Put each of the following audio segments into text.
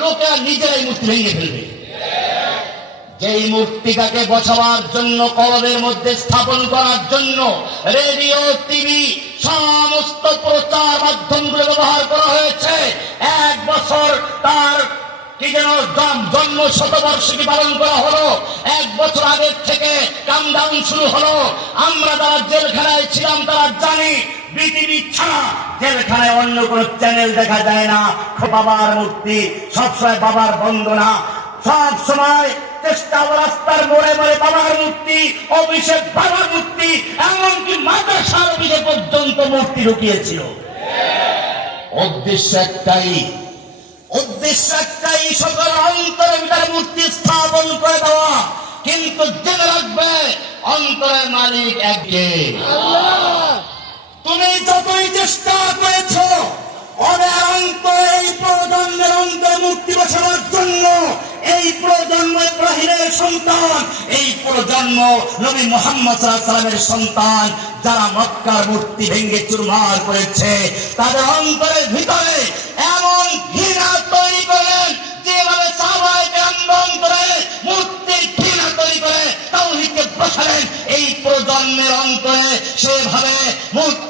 লোকেরা নিজেরাই মূর্তি ভেঙে ফেলবে। যেই মূর্তিটাকে বসাবার জন্য কলবের মধ্যে স্থাপন করার জন্য রেডিও, টিভি, সমস্ত প্রচার মাধ্যমগুলো ব্যবহার করা হয়েছে। এক বছর তার কি যেন জন্ম শতবর্ষিকী পালন করা হলো। এক বছর আগের থেকে কামডাউন শুরু হলো। আমরা যারা জেলখানায় ছিলাম, তারা জানি বিটিভি ছাড়া জেলখানায় অন্য কোনো চ্যানেল দেখা যায় না, বাবার মূর্তি, সবসময় বাবার বন্দনা সব সময় চেষ্টা রাস্তার মোড়ে মোড়ে বাবার মূর্তি, অভিষেক বাবার মূর্তি, এমনকি মাদ্রাসার অভিষে পর্যন্ত মূর্তি ঢুকিয়েছিল। উদ্দেশ্য একটাই উদ্দেশ্য একটাই, সকল অন্তরের ভিতরে মূর্তি স্থাপন করে দেওয়া। কিন্তু জেনে রাখবে, অন্তরের মালিক এককে তুমি যতই চেষ্টা করেছ অনেক এই প্রজন্মের অন্তরে মুক্তি বসানোর জন্য এই প্রজন্ম ইব্রাহিমের সন্তান, এই প্রজন্ম নবী মোহাম্মদ সন্তান যারা মক্কার মূর্তি চুরমার করেছে, তাদের অন্তরের ভিতরে এমন ঘৃণা তৈরি করলেন যেভাবে কেরাম অন্তরে মূর্তির ঘৃণা তৈরি করে তাওহীদকে বসালেন। এই প্রজন্মের অন্তরে সেভাবে মূর্তির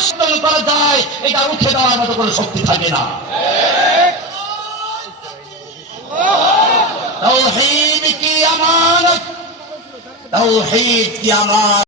বহিষ্কার করা যায়, এটা উঠে দেওয়ার মতো কোনো শক্তি থাকে না। توحید کی امانت توحید کی امانت